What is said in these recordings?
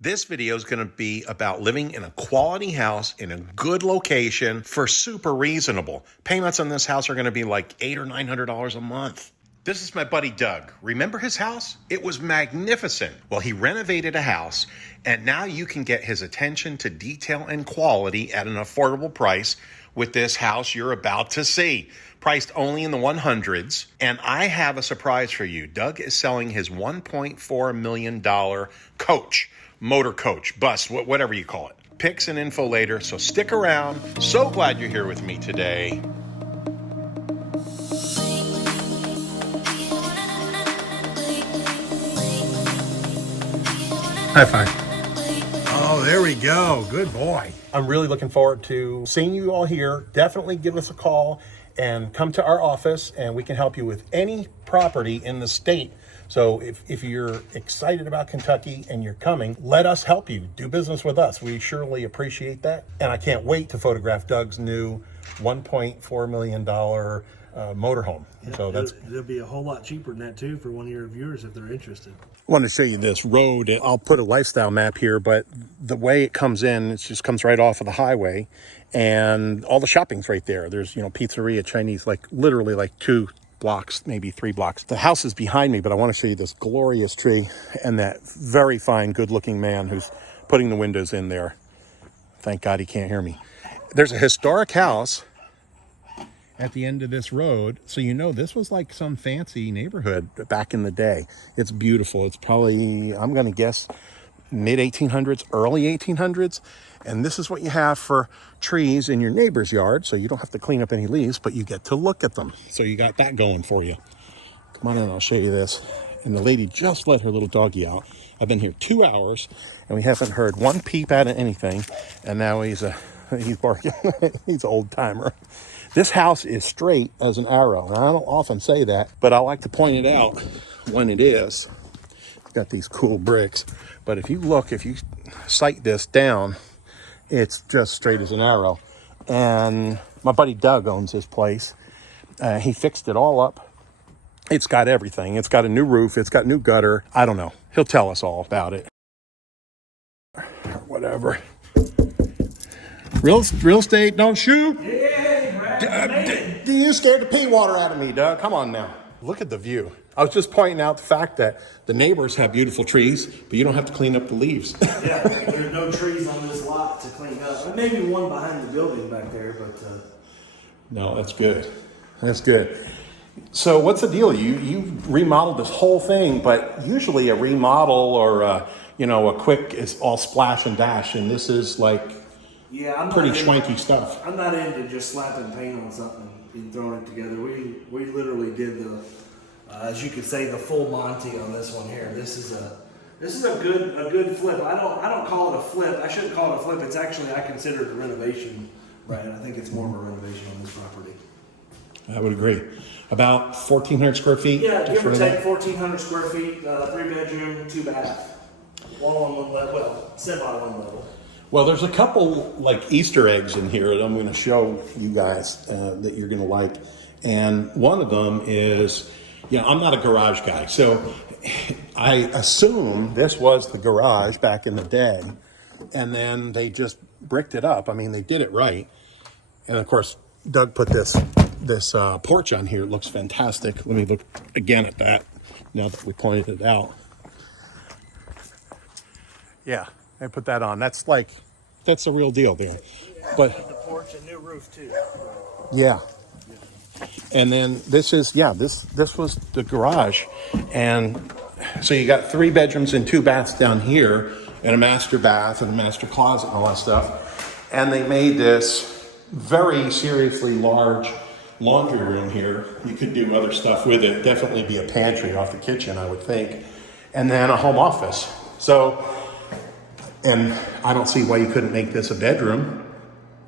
This video is going to be about living in a quality house in a good location for super reasonable. Payments on this house are going to be like $800 or $900 a month. This is my buddy Doug. Remember his house? It was magnificent. Well, he renovated a house, and now you can get his attention to detail and quality at an affordable price with this house you're about to see. Priced only in the 100s. And I have a surprise for you. Doug is selling his $1.4 million coach. Motor coach, bus, whatever you call it. Pics and info later, so stick around. So glad you're here with me today. High five. Oh, there we go. Good boy. I'm really looking forward to seeing you all here. Definitely give us a call and come to our office, and we can help you with any property in the state. So if you're excited about Kentucky and you're coming, let us help you. Do business with us. We surely appreciate that. And I can't wait to photograph Doug's new $1.4 million motorhome. Yeah, so it'll be a whole lot cheaper than that too for one of your viewers if they're interested. I want to show you this road. I'll put a lifestyle map here, but the way it comes in, it just comes right off of the highway, and all the shopping's right there. There's, pizzeria, Chinese, like literally like 2 blocks, maybe 3 blocks. The house is behind me, but I want to show you this glorious tree and that very fine, good-looking man who's putting the windows in there. Thank God he can't hear me. There's a historic house at the end of this road, so this was like some fancy neighborhood back in the day. It's beautiful. It's probably, I'm going to guess, mid-1800s, early 1800s. And this is what you have for trees in your neighbor's yard, so you don't have to clean up any leaves, but you get to look at them. So you got that going for you. Come on in, I'll show you this. And the lady just let her little doggy out. I've been here 2 hours, and we haven't heard one peep out of anything. And now he's barking. He's an old timer. This house is straight as an arrow. And I don't often say that, but I like to point it out when it is. It's got these cool bricks. But if you sight this down, it's just straight as an arrow. And my buddy Doug owns this place. He fixed it all up. It's got everything. It's got a new roof. It's got new gutter. I don't know. He'll tell us all about it. Or whatever. Real estate, don't shoot. You scared the pea water out of me, Doug. Come on now. Look at the view. I was just pointing out the fact that the neighbors have beautiful trees, but you don't have to clean up the leaves. Yeah, there's no trees on this lot to clean up. Maybe one behind the building back there, but... No, that's good. That's good. So what's the deal? You remodeled this whole thing, but usually a remodel or a quick is all splash and dash, and this is like pretty schwanky stuff. I'm not into just slapping paint on something and throwing it together. We literally did the, as you could say, the full Monty on this one here. This is a good flip. I don't call it a flip. I shouldn't call it a flip. It's actually, I consider it a renovation, right? I think it's more of a renovation on this property. I would agree. About 1,400 square feet? Yeah, give or take 1,400 square feet, 3-bedroom, 2-bath. One on one level, well, semi one level. Well, there's a couple like Easter eggs in here that I'm going to show you guys that you're going to like. And one of them is, I'm not a garage guy. So I assume this was the garage back in the day. And then they just bricked it up. I mean, they did it right. And of course, Doug put this porch on here. It looks fantastic. Let me look again at that now that we pointed it out. Yeah, I put that on. That's the real deal there. But the porch and new roof too. Yeah. And then this was the garage. And so you got 3 bedrooms and 2 baths down here, and a master bath and a master closet and all that stuff. And they made this very seriously large laundry room here. You could do other stuff with it. Definitely be a pantry off the kitchen, I would think. And then a home office. So, and I don't see why you couldn't make this a bedroom.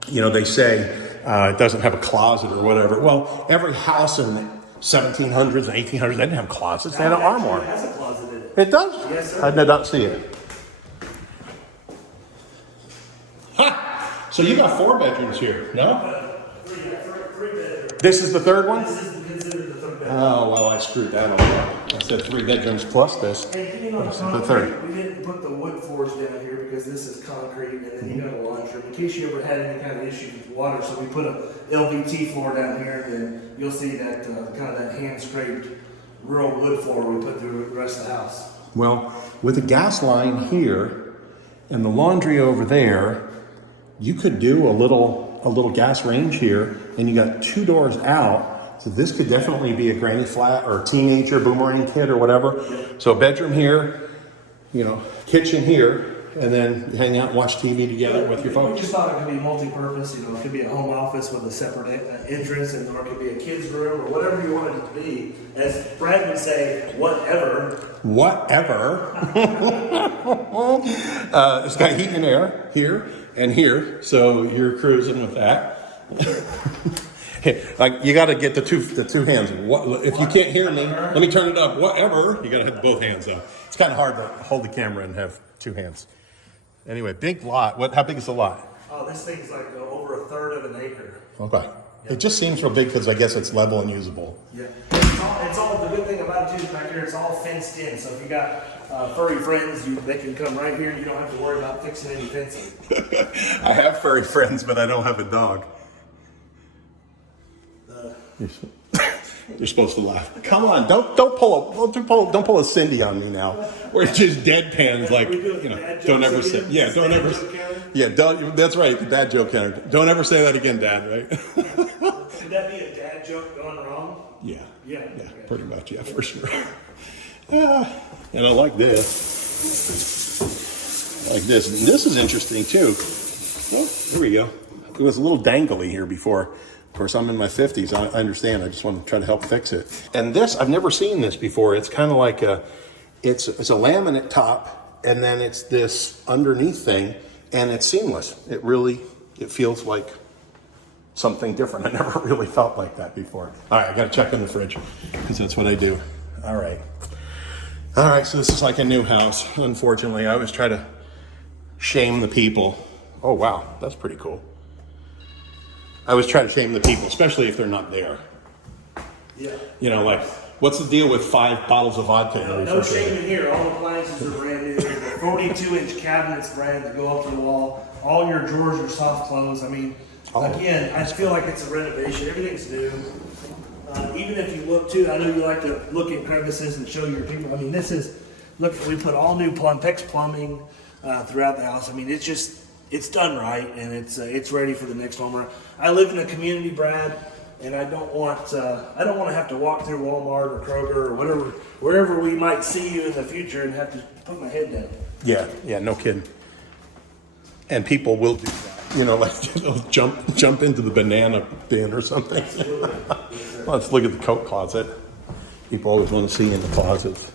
They say it doesn't have a closet or whatever. Well, every house in the 1700s and 1800s, they didn't have closets. They had an armoire. It has a closet in it. It does? Yes, sir. I did not see it. Ha! So you got 4 bedrooms here, no? 3 bedrooms. This is the third one? This is considered the third bedroom. Oh, well, I screwed that up. I said 3 bedrooms plus this. Hey, the third. We didn't put the the wood floors down here because this is concrete, and then you got a laundry in case you ever had any kind of issue with water. So we put a LVT floor down here, and then you'll see that kind of that hand scraped real wood floor we put through the rest of the house. Well, with a gas line here and the laundry over there, you could do a little gas range here, and you got 2 doors out. So this could definitely be a granny flat or a teenager boomerang kid or whatever. So bedroom here, you know, kitchen here, and then hang out and watch TV together with your folks. We just thought it could be multi-purpose. You know, it could be a home office with a separate entrance, and or it could be a kid's room or whatever you want it to be. As Brad would say, whatever. Whatever. It's got heat and air here and here, so you're cruising with that. Like you got to get the two hands. What, if you can't hear me, let me turn it up. Whatever. You got to have both hands up. It's kind of hard to hold the camera and have 2 hands. Anyway, big lot. How big is the lot? Oh, this thing's like over 1/3 of an acre. Okay. It just seems real big because I guess it's level and usable. Yeah. It's all the good thing about it too is back here. It's all fenced in. So if you got furry friends, they can come right here. You don't have to worry about fixing any fencing. I have furry friends, but I don't have a dog. You're supposed to laugh. Come on, don't pull a Cindy on me now. We're just deadpans, like don't ever say, that's right, the dad joke counter. Don't ever say that again, Dad. Right? Could that be a dad joke gone wrong? Yeah, okay. pretty much, yeah, for sure. And I like this. This is interesting too. Oh, here we go. It was a little dangly here before. Of course, I'm in my 50s. I understand. I just want to try to help fix it. And this, I've never seen this before. It's kind of like it's a laminate top, and then it's this underneath thing, and it's seamless. It feels like something different. I never really felt like that before. All right, I got to check on the fridge because that's what I do. All right, so this is like a new house. Unfortunately, I always try to shame the people. Oh, wow, that's pretty cool. I always try to shame the people, especially if they're not there. Yeah. You know, like, what's the deal with 5 bottles of vodka? No shame in here. All the appliances are brand new. 42-inch cabinets, Brad, that go up to the wall. All your drawers are soft close. I mean, again, I feel like it's a renovation. Everything's new. Even if you look too, I know you like to look in crevices and show your people. I mean, look, we put all new PEX plumbing throughout the house. I mean, it's done right, and it's ready for the next homeowner. I live in a community, Brad, and I don't want to have to walk through Walmart or Kroger or wherever we might see you in the future and have to put my head down. Yeah, no kidding. And people will do that. You know, like they'll jump into the banana bin or something. Let's look at the coat closet. People always want to see in the closets.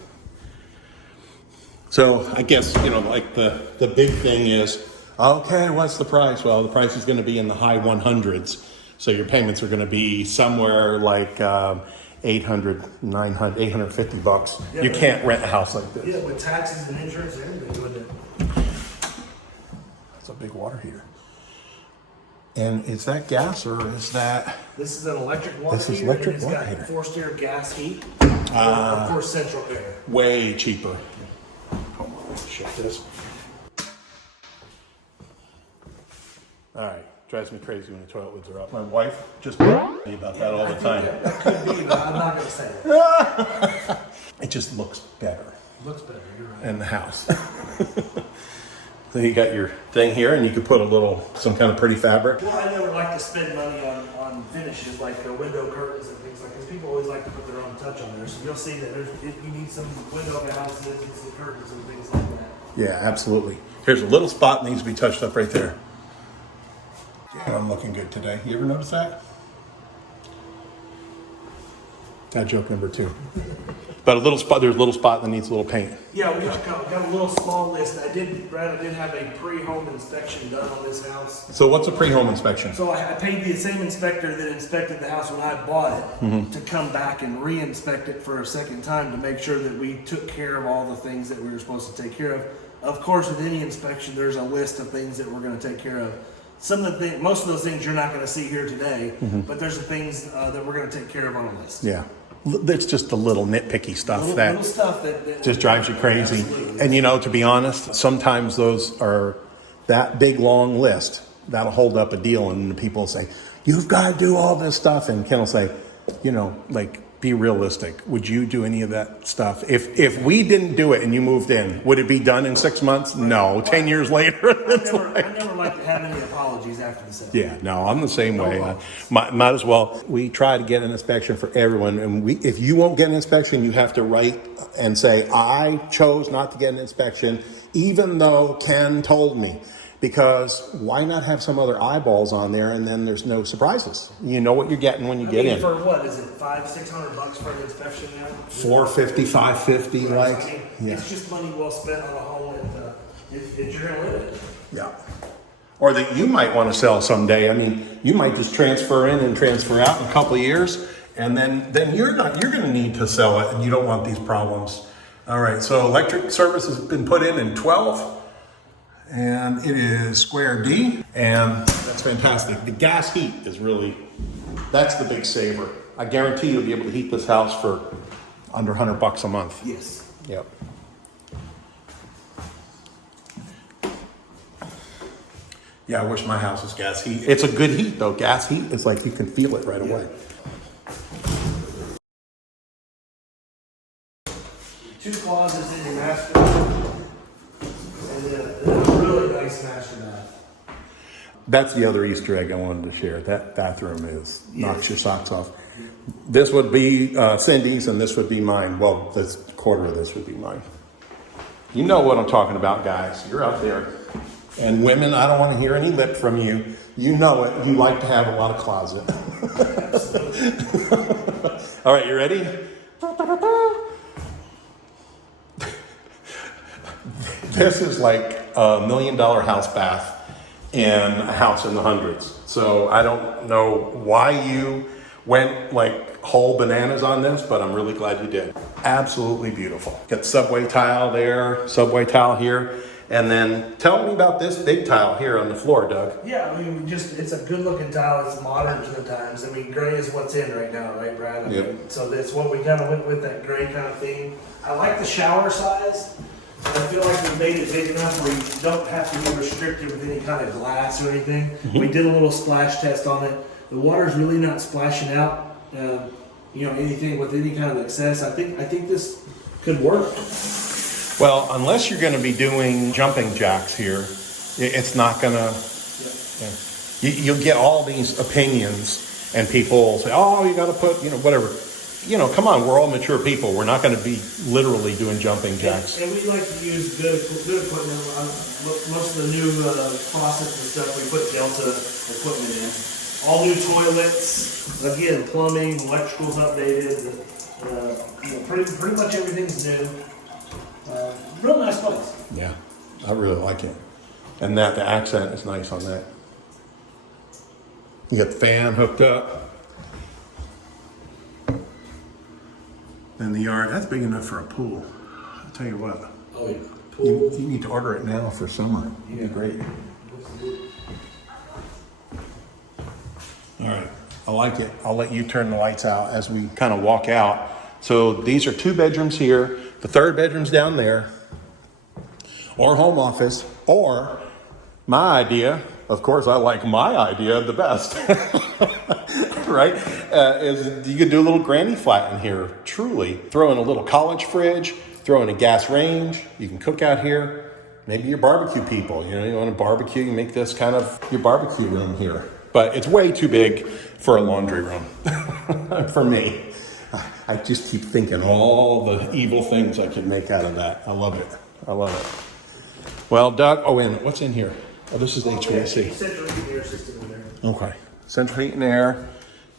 So I guess, like the big thing is, okay, what's the price? Well, the price is going to be in the high 100s. So your payments are going to be somewhere like $800, $900, $850. Yeah, you can't rent a house like this. Yeah, with taxes and insurance and everything with it. It's a big water heater. And is that gas or is that? This is an electric water heater. This is electric water heater. heater. Forced air gas heat. Of course, central air. Way cheaper. Hold on, let's check this. All right, drives me crazy when the toilet lids are up. My wife just tells me about that all the time. That could be, but I'm not going to say it. It just looks better. Looks better, you're right. In the house. So you got your thing here, and you could put some kind of pretty fabric. Well, I never like to spend money on finishes like window curtains and things like this. People always like to put their own touch on there. So you'll see that you need some window balances and some curtains and things like that. Yeah, absolutely. Here's a little spot that needs to be touched up right there. Yeah, I'm looking good today. You ever notice that? That joke number 2. But there's a little spot that needs a little paint. Yeah, we got a little small list. Brad, I did have a pre-home inspection done on this house. So what's a pre-home inspection? So I paid the same inspector that inspected the house when I bought it to come back and re-inspect it for a second time to make sure that we took care of all the things that we were supposed to take care of. Of course, with any inspection, there's a list of things that we're going to take care of. Most of those things you're not going to see here today, but there's the things that we're going to take care of on a list. Yeah. It's just the little nitpicky stuff Little stuff that just drives you crazy. Absolutely. And you know, to be honest, sometimes those are that big long list that'll hold up a deal, and the people say, "You've got to do all this stuff," and Ken will say, "You know, like, be realistic. Would you do any of that stuff? If we didn't do it and you moved in, would it be done in 6 months? No. 10 years later, it's I never like to have any apologies after the sale. yeah, no, I'm the same way. Might as well. We try to get an inspection for everyone, and if you won't get an inspection, you have to write and say, "I chose not to get an inspection, even though Ken told me." Because why not have some other eyeballs on there, and then there's no surprises. You know what you're getting when you get in. For what is it, $500-600 for an inspection now? $450, $550, like. I mean, Yeah. it's just money well spent on a home that you're gonna live in. Yeah. Or that you might want to sell someday. I mean, you might just transfer in and transfer out in a couple of years, and then you're going to need to sell it, and you don't want these problems. All right, so electric service has been put in 12, and it is square D, and that's fantastic. The gas heat is really, that's the big saver. I guarantee you'll be able to heat this house for under $100 a month. Yes. Yep. Yeah, I wish my house was gas heat. It's a good heat though. Gas heat is like you can feel it right away. 2 closets in your master bath, and then a really nice master bath. That's the other Easter egg I wanted to share. That bathroom is knocks your socks off. This would be Cindy's, and this would be mine. Well, this quarter of this would be mine. You know what I'm talking about, guys. You're out there. And women, I don't want to hear any lip from you. You know it. You like to have a lot of closet. All right, you ready? This is like a $1 million house bath in a house in the hundreds. So I don't know why you went like whole bananas on this, but I'm really glad you did. Absolutely beautiful. Got subway tile there, subway tile here. And then tell me about this big tile here on the floor, Doug. Yeah, I mean, it's a good looking tile. It's modern to the times. I mean, gray is what's in right now, right, Brad? I Yep. mean, so that's what we kind of went with, that gray kind of theme. I like the shower size. I feel like we made it big enough where you don't have to be restricted with any kind of glass or anything. Mm-hmm. We did a little splash test on it. The water's really not splashing out, anything with any kind of excess. I think this could work. Well, unless you're going to be doing jumping jacks here, it's not going to. Yeah. You'll get all these opinions, and people say, "Oh, you got to put, whatever." Come on, we're all mature people. We're not going to be literally doing jumping jacks. And we like to use good equipment. Most of the new faucets and stuff, we put Delta equipment in. All new toilets. Again, plumbing, electrical's updated. Pretty much everything's new. Real nice place. Yeah, I really like it. And the accent is nice on that. You got the fan hooked up. And the yard, that's big enough for a pool. I'll tell you what. Oh yeah. Pool. You need to order it now for summer. It'd be great. All right, I like it. I'll let you turn the lights out as we kind of walk out. So these are 2 bedrooms here. The 3rd bedroom's down there. Or home office. Or my idea, of course I like my idea the best. Right? Is you could do a little granny flat in here, truly. Throw in a little college fridge, throw in a gas range. You can cook out here. Maybe your barbecue people, you want to barbecue, you make this kind of your barbecue room here. But it's way too big for a laundry room for me. I just keep thinking all the evil things I can make out of that. I love it. I love it. Well, Doug, and what's in here? Oh, this is the HVAC. Central heating air system in there. Okay. Central heat and air,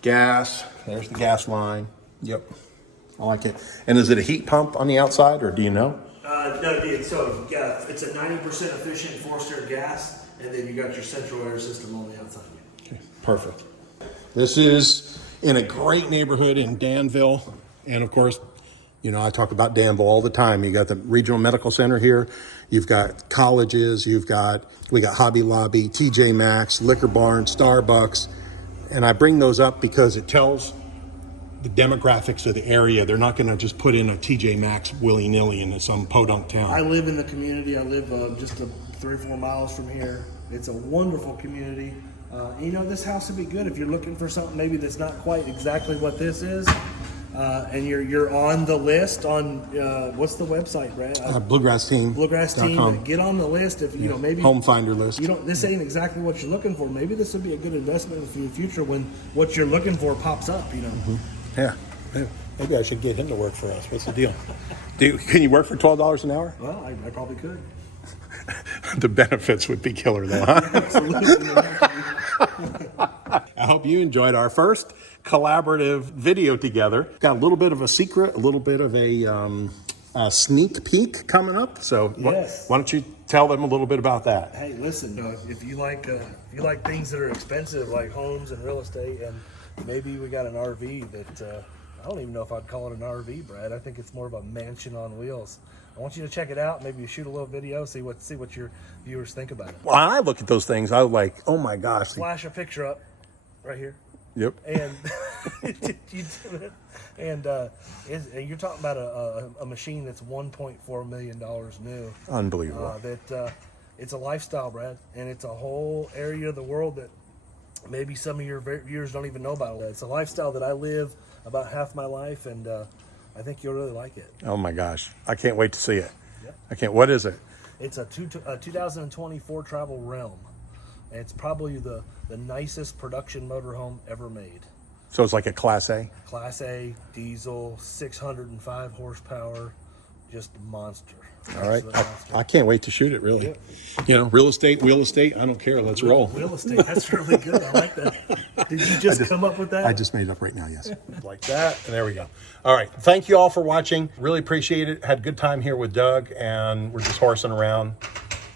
gas. There's the gas line. Yep. I like it. And is it a heat pump on the outside, or do you know? No, so yeah, it's a 90% efficient forced air gas, and then you got your central air system on the outside. Okay, perfect. This is in a great neighborhood in Danville. And of course, I talk about Danville all the time. You got the Regional Medical Center here. You've got colleges. We got Hobby Lobby, TJ Maxx, Liquor Barn, Starbucks. And I bring those up because it tells the demographics of the area. They're not going to just put in a TJ Maxx willy-nilly in some podunk town. I live in the community. I live just 3 or 4 miles from here. It's a wonderful community. You know, this house would be good if you're looking for something maybe that's not quite exactly what this is. And you're on the list on what's the website, Brad? Bluegrass Team. Bluegrass Team. Get on the list if you know maybe HomeFinder list. You don't. This ain't exactly what you're looking for. Maybe this would be a good investment for the future when what you're looking for pops up. You know. Mm-hmm. Yeah. Maybe I should get him to work for us. What's the deal? Can you work for $12 an hour? Well, I probably could. The benefits would be killer, though, huh? Absolutely. I hope you enjoyed our first collaborative video together. Got a little bit of a secret, a little bit of a sneak peek coming up. So Yes. why don't you tell them a little bit about that? Hey, listen. If you like things that are expensive, like homes and real estate, and maybe we got an RV that I don't even know if I'd call it an RV, Brad. I think it's more of a mansion on wheels. I want you to check it out. Maybe you shoot a little video, see what your viewers think about it. When I look at those things, I was like, oh my gosh. Flash a picture up, right here. Yep. And you do it. And you're talking about a machine that's $1.4 million new. Unbelievable. It's a lifestyle, Brad, and it's a whole area of the world that maybe some of your viewers don't even know about. It's a lifestyle that I live about half my life, and I think you'll really like it. Oh my gosh. I can't wait to see it. Yep. I can't. What is it? It's a 2024 Travel Realm. And it's probably the nicest production motorhome ever made. So it's like a Class A? Class A, diesel, 605 horsepower, just monster. All right. Absolute monster. I can't wait to shoot it, really. Yep. You know, real estate, I don't care. Let's roll. Real estate, that's really good. I like that. Did you just come up with that? I just made it up right now, yes. Like that, and there we go. All right. Thank you all for watching. Really appreciate it. Had a good time here with Doug, and we're just horsing around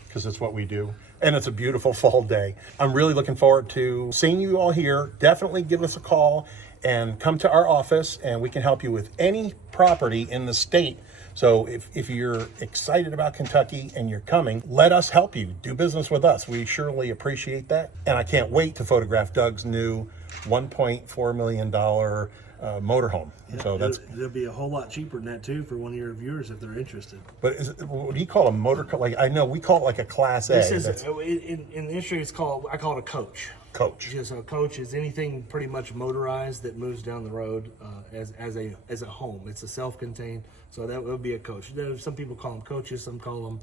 because it's what we do. And it's a beautiful fall day. I'm really looking forward to seeing you all here. Definitely give us a call and come to our office, and we can help you with any property in the state. So if you're excited about Kentucky and you're coming, let us help you. Do business with us. We surely appreciate that. And I can't wait to photograph Doug's new $1.4 million motorhome. Yeah, So it'll be a whole lot cheaper than that too for one of your viewers if they're interested. But what do you call a motor? Like I know we call it like a Class A. This is in the industry. I call it a coach. Coach. Just a coach is anything pretty much motorized that moves down the road as a home. It's a self-contained, so that would be a coach. Some people call them coaches, some call them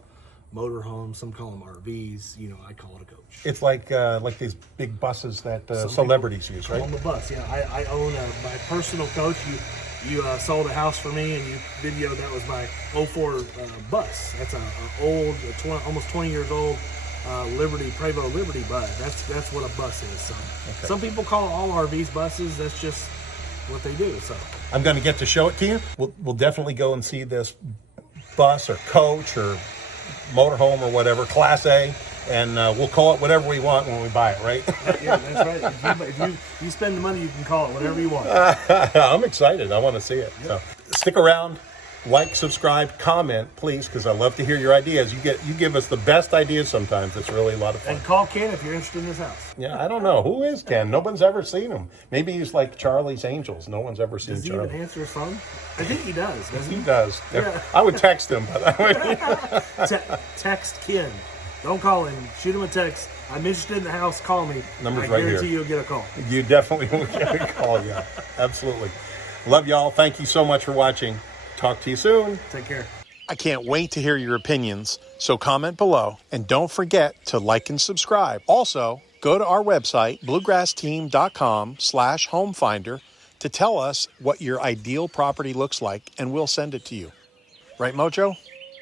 motorhomes, some call them RVs. You know, I call it a coach. It's like these big buses that celebrities use, right? On the bus, yeah. I own my personal coach. You sold a house for me, and you videoed. That was my '04 bus. That's an old, almost 20 years old. Prevost Liberty bus. That's what a bus is. So okay. Some people call all RVs buses. That's just what they do. So I'm going to get to show it to you. We'll definitely go and see this bus or coach or motorhome or whatever, Class A, and we'll call it whatever we want when we buy it, right? Yeah, that's right. If you spend the money, you can call it whatever you want. I'm excited. I want to see it. Yep. So stick around. Like, subscribe, comment, please, because I love to hear your ideas. You give us the best ideas sometimes. It's really a lot of fun. And call Ken if you're interested in this house. Yeah, I don't know. Who is Ken? No one's ever seen him. Maybe he's like Charlie's Angels. No one's ever seen Does he Charlie. even answer his phone? I think he does, doesn't he? He does. Yeah. I would text him, but text Ken. Don't call him. Shoot him a text. I'm interested in the house. Call me. Number's right here. I guarantee you'll get a call. You definitely will get a call, yeah. Absolutely. Love y'all. Thank you so much for watching. Talk to you soon. Take care. I can't wait to hear your opinions, so comment below. And don't forget to like and subscribe. Also, go to our website, bluegrassteam.com/homefinder, to tell us what your ideal property looks like, and we'll send it to you. Right, Mojo?